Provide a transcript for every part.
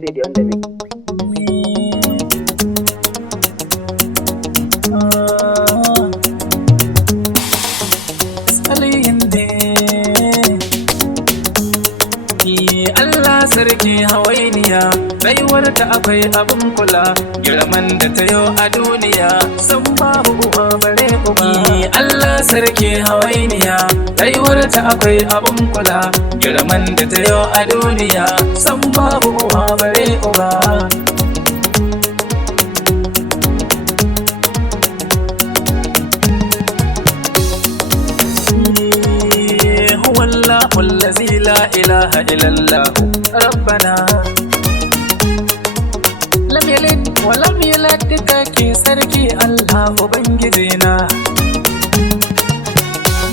Sidi on the mix. Allah sarki hawainiya, rayuwar ta akwai abin kula, girman da ta yau a duniya, san babu uwa bare uba. Allah sarki hawainiya, rayuwar ta akwai abin kula, girman da ta yau a duniya, san babu uwa bare uba. Allahu allazi la ilaha illallahu rabbana lam yalid wa lam yulad kake sarki Allah ubangijina.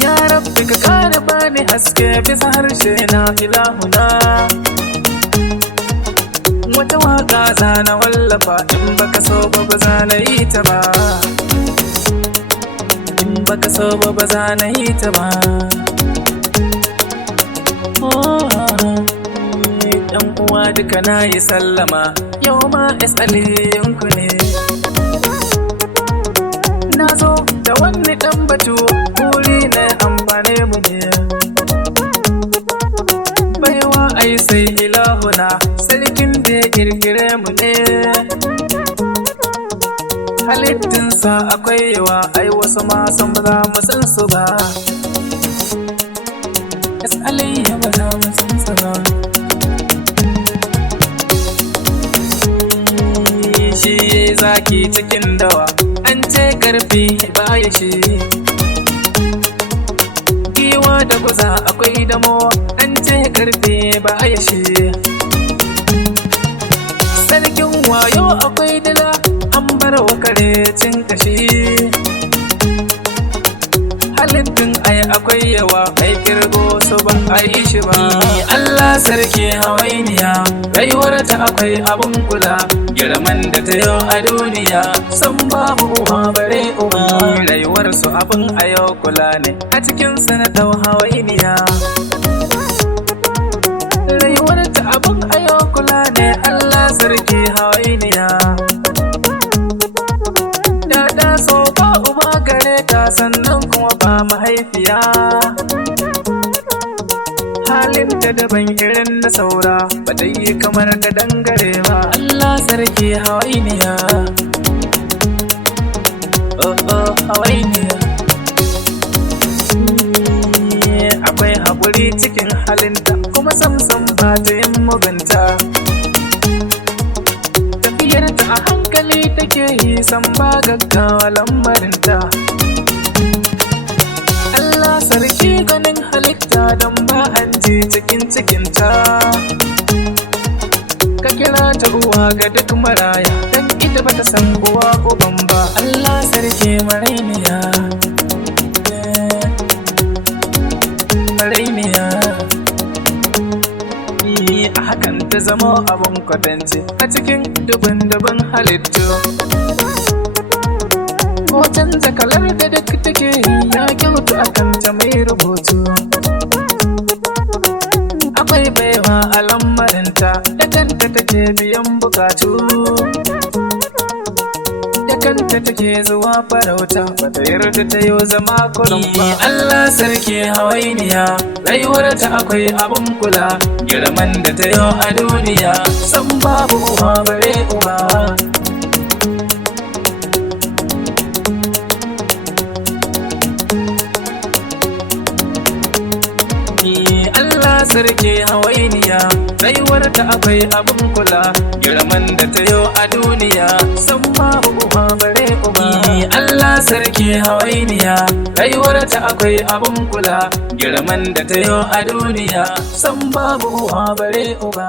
Ya rabbi ka kara bani haske bisa harshe na ilahuna, wata waka zana wallafa in baka so ba zana yi ta ba, in baka so ba zana yi ta ba. Yan uwa duka na yi sallama, yau ma yanku ne. Na zo da wani ɗan batu, buri na amfane mu ne. Baiwa ai sai ilahuna, sarkin da ya kirkire mu ne. Halittinsa akwai yawa, ai wasu ma san ba za mu san su ba. Alayya ba za mu san su ba. Shi zaki cikin dawa, an ce karfi baya shi. Giwa da guza akwai damo, an ce karfi baya shi. Sarkin wayo akwai dila, an bar wa kare cin kashi. Halittin ai akwai yawa, ai kirgo su ba a yi shi ba. Allah sarki hawainiya, rayuwar ta akwai abun kula, girman da ta yau a duniya, san babu uwa bare uba. Rayuwar su abun a yau kula ne, a cikin su na dau hawainiya. Rayuwar ta abun a yau kula ne, Allah sarki hawainiya. Da so ba uba gare ta, sannan kuma ba mahaifiya. Halinta daban irin na saura, ba ta yi kamar ka dangare ba. Allah sarki hawainiya, oh oh hawainiya. Akwai haƙuri cikin halinta, kuma samsam ba ta yin mugunta. Tafiyarta a hankali take yi, san ba gaggawa lamarinta. Allah sarki ganin halitta, don ba an ji cikinta. Ka kira ta uwa ga duk maraya, don ita bata san uwa uban ba. Allah sarki marainiya, marainiya. A hakan ta zama abin kwatance a cikin dubin halittu. Hoton kalar da duk take ya kyautu akan ta mai rubutu. Akwai baiwa a lamarinta, da kanta take biyan bukatu. Da kanta take zuwa farauta, bata yarda ta yau zama kullum ba. Allah sarki hawainiya, rayuwar ta akwai abun kula, girman da ta yau a duniya, san babu uwa bare uba. Allah sarki hawainiya, rayuwar ta akwai abun kula, girman da ta yau a duniya, san babu uwa bare uba. Allah sarki hawainiya, rayuwar ta akwai abun kula, girman da ta yau a duniya, san babu uwa bare uba.